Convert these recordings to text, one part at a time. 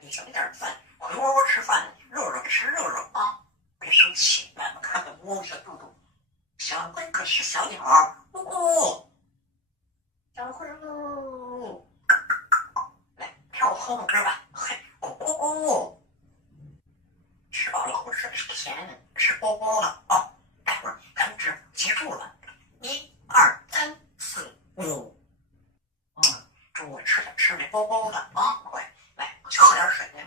你整点饭，回窝窝吃饭，肉肉吃肉肉啊！别生气，来，我看看摸一下肚肚。小龟可是小鸟，咕咕。小龟咕，来跳我后母歌吧，嘿，咕咕咕。吃饱了后吃的是甜，吃饱饱了啊！待会儿咱们只记住了，1、2、3、4、5。中午吃的饱饱的啊！快来，我去喝点水去。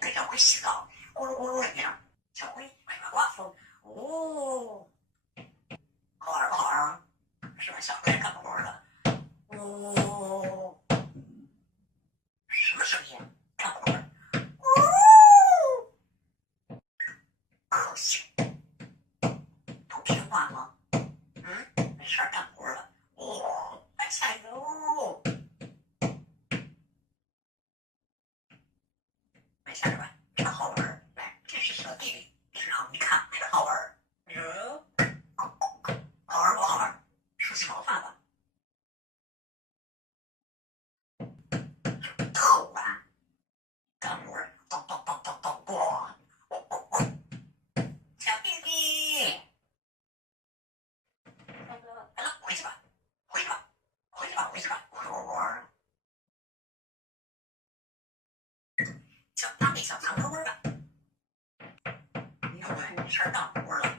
给小龟洗澡，咕噜咕噜的样。小龟快把刮风。哦，好玩不好玩？是吧？小龟干活了。什么声音？干活。可惜，不听话吗？没事干活了。来下油。没下着吧？真好玩。来，这是小弟弟，只让你看还是好玩。好玩不好玩？梳起毛发吧。透啊！干活，咚咚咚咚咚咚。小弟弟，来了，回去吧，回去吧，回去吧，回去吧，玩。叫大力小糖溜吧。你又没事干活了。